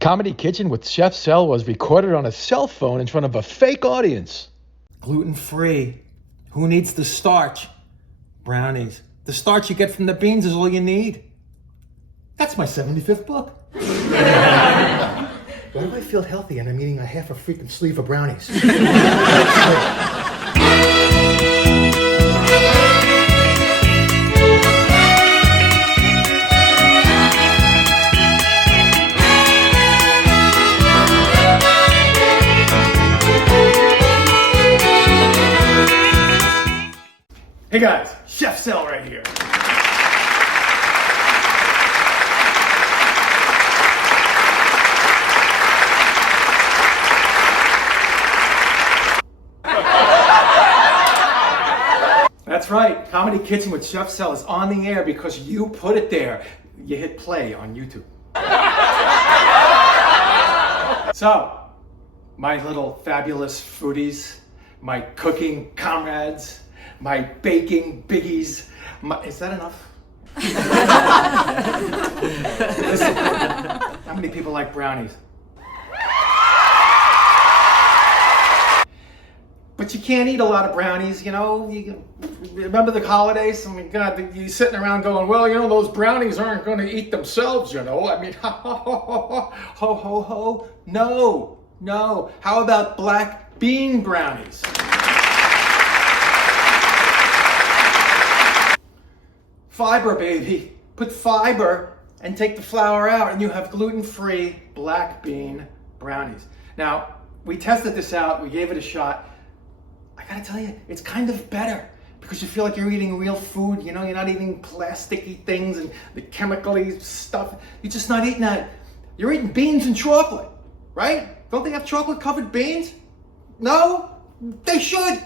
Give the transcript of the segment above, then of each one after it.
Comedy Kitchen with Chef Sel was recorded on a cell phone in front of a fake audience. Gluten-free. Who needs the starch? Brownies. The starch you get from the beans is all you need. That's my 75th book. Why do I feel healthy and I'm eating a half a freaking sleeve of brownies? Hey guys, Chef Sel right here. That's right, Comedy Kitchen with Chef Sel is on the air because you put it there. You hit play on YouTube. So, my little fabulous foodies, my cooking comrades, my baking biggies. Is that enough? Listen, how many people like brownies? But you can't eat a lot of brownies, you know. You remember the holidays? I mean, God, you're sitting around going, well, you know, those brownies aren't going to eat themselves, you know. I mean, ho, ho, ho. No. How about black bean brownies? Fiber, baby. Put fiber and take the flour out and you have gluten-free black bean brownies. Now, we tested this out. We gave it a shot. I gotta tell you, it's kind of better because you feel like you're eating real food. You know, you're not eating plasticky things and the chemically stuff. You're just not eating that. You're eating beans and chocolate, right? Don't they have chocolate-covered beans? No? They should.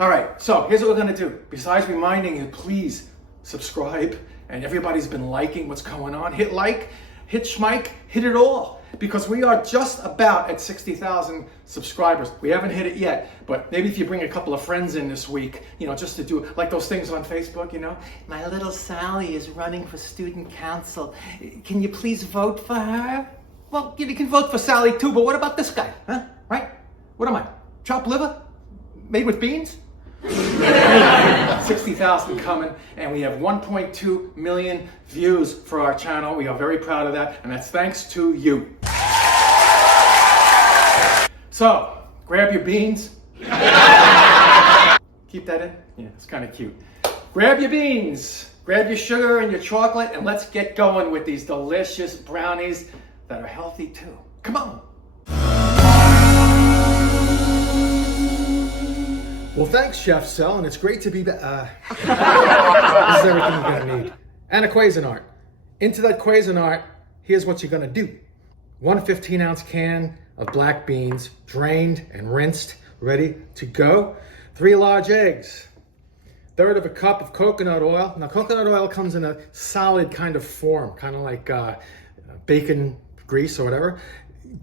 All right, so here's what we're gonna do. Besides reminding you, please subscribe, and everybody's been liking what's going on. Hit like, hit schmike, hit it all, because we are just about at 60,000 subscribers. We haven't hit it yet, but maybe if you bring a couple of friends in this week, you know, just to do like those things on Facebook, you know, my little Sally is running for student council. Can you please vote for her? Well, you can vote for Sally too, but what about this guy, huh? Right? What am I, chopped liver? Made with beans? 60,000 coming, and we have 1.2 million views for our channel. We are very proud of that, and that's thanks to you. So, grab your beans. Keep that in? Yeah, it's kind of cute. Grab your beans, grab your sugar and your chocolate, and let's get going with these delicious brownies that are healthy too. Come on. Well, thanks, Chef Sel, and it's great to be back. This is everything you're gonna need. And a Cuisinart. Into that Cuisinart, here's what you're gonna do. 1 15-ounce can of black beans, drained and rinsed, ready to go. 3 large eggs. 1/3 of a cup of coconut oil. Now, coconut oil comes in a solid kind of form, kind of like bacon grease or whatever.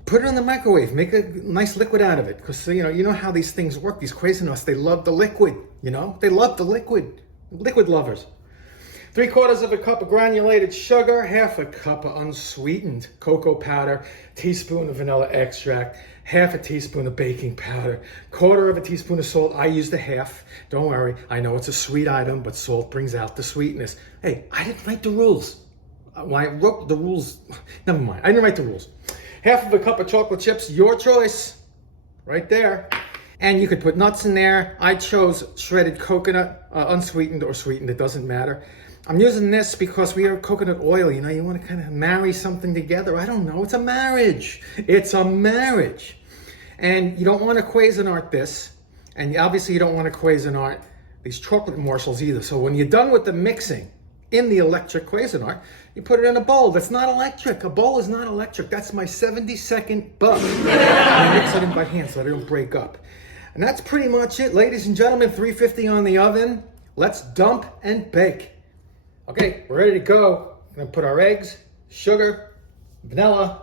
Put it in the microwave, make a nice liquid out of it, because you know how these things work. These Cuisinarts, they love the liquid, you know? They love the liquid. Liquid lovers. 3/4 of a cup of granulated sugar, 1/2 a cup of unsweetened cocoa powder, teaspoon of vanilla extract, 1/2 a teaspoon of baking powder, 1/4 of a teaspoon of salt. I used a 1/2. Don't worry, I know it's a sweet item, but salt brings out the sweetness. Hey, I didn't write the rules. When I wrote the rules, never mind, I didn't write the rules. 1/2 of a cup of chocolate chips, your choice, right there. And you could put nuts in there. I chose shredded coconut, unsweetened or sweetened, it doesn't matter. I'm using this because we have coconut oil, you know, you want to kind of marry something together. I don't know, it's a marriage. It's a marriage. And you don't want to Cuisinart this, and obviously you don't want to Cuisinart these chocolate morsels either. So when you're done with the mixing in the electric Cuisinart, you put it in a bowl. That's not electric. A bowl is not electric. That's my 70-second bug. I mix it in by hand so they don't break up. And that's pretty much it. Ladies and gentlemen, 350 on the oven. Let's dump and bake. Okay, we're ready to go. We're gonna put our eggs, sugar, vanilla,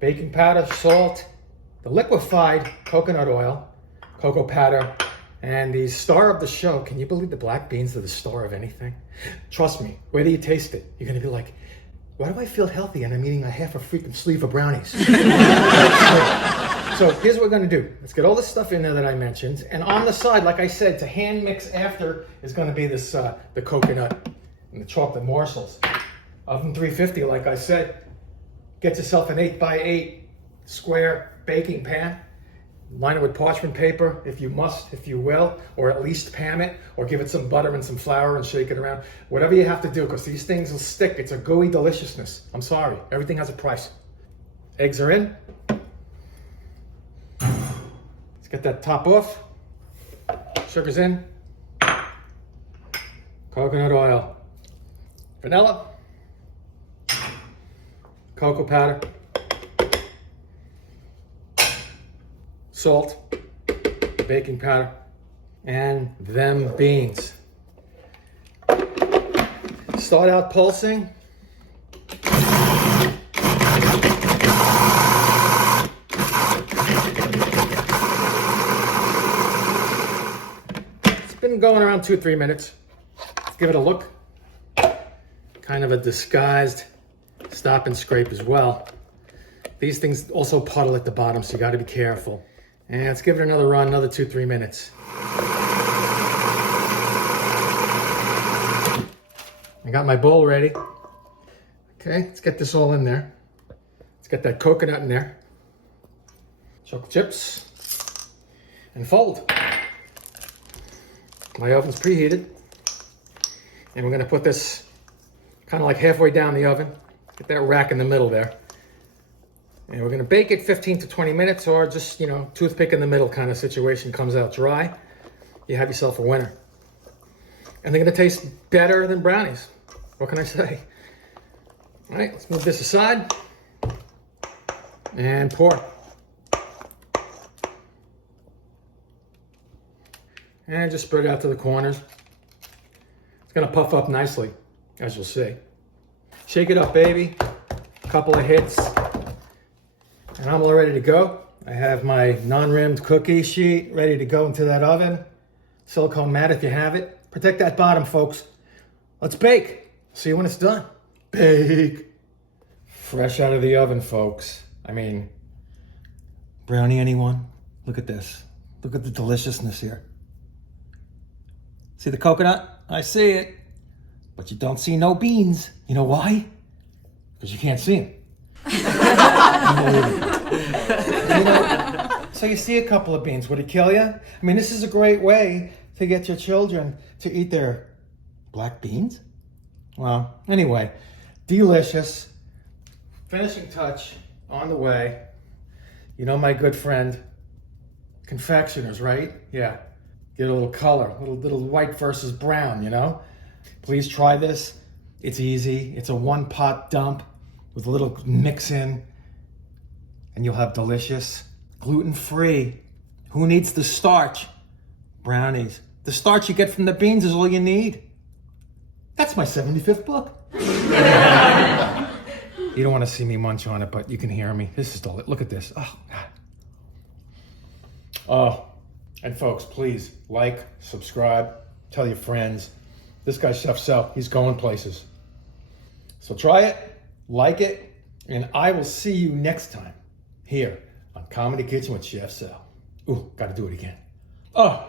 baking powder, salt, the liquefied coconut oil, cocoa powder, and the star of the show. Can you believe the black beans are the star of anything? Trust me, whether you taste it, you're gonna be like, why do I feel healthy and I'm eating a half a freaking sleeve of brownies? So here's what we're gonna do. Let's get all this stuff in there that I mentioned. And on the side, like I said, to hand mix after is gonna be this, the coconut and the chocolate morsels. Oven 350, like I said. Get yourself an 8x8 square baking pan. Line it with parchment paper if you must, if you will, or at least pan it, or give it some butter and some flour and shake it around. Whatever you have to do, because these things will stick. It's a gooey deliciousness. I'm sorry, everything has a price. Eggs are in. Let's get that top off. Sugar's in. Coconut oil. Vanilla. Cocoa powder. Salt. Baking powder. And them beans. Start out pulsing. Been going around 2-3 minutes. Let's give it a look. Kind of a disguised stop and scrape as well. These things also puddle at the bottom, so you got to be careful. And let's give it another run, another 2-3 minutes. I got my bowl ready. Okay, let's get this all in there. Let's get that coconut in there. Chocolate chips. And fold. My oven's preheated, and we're gonna put this kind of like halfway down the oven. Get that rack in the middle there. And we're gonna bake it 15 to 20 minutes, or just, you know, toothpick in the middle kind of situation. Comes out dry, you have yourself a winner. And they're gonna taste better than brownies. What can I say? All right, let's move this aside and pour. And just spread it out to the corners. It's gonna puff up nicely, as you'll see. Shake it up, baby. A couple of hits. And I'm all ready to go. I have my non-rimmed cookie sheet ready to go into that oven. Silicone mat if you have it. Protect that bottom, folks. Let's bake. See you when it's done. Bake. Fresh out of the oven, folks. I mean, brownie, anyone? Look at this. Look at the deliciousness here. See the coconut? I see it. But you don't see no beans. You know why? Because you can't see them. So you see a couple of beans. Would it kill you? I mean, this is a great way to get your children to eat their black beans. Well, anyway, delicious. Finishing touch on the way. You know my good friend, confectioners, right? Yeah. Get a little color, little white versus brown, you know? Please try this. It's easy. It's a one-pot dump with a little mix in, and you'll have delicious, gluten-free. Who needs the starch? Brownies. The starch you get from the beans is all you need. That's my 75th book. You don't want to see me munch on it, but you can hear me. This is delicious. Look at this. Oh, God. Oh. And folks, please like, subscribe, tell your friends. This guy's Chef Sal, he's going places. So try it, like it, and I will see you next time here on Comedy Kitchen with Chef Sal. Ooh, gotta do it again. Oh,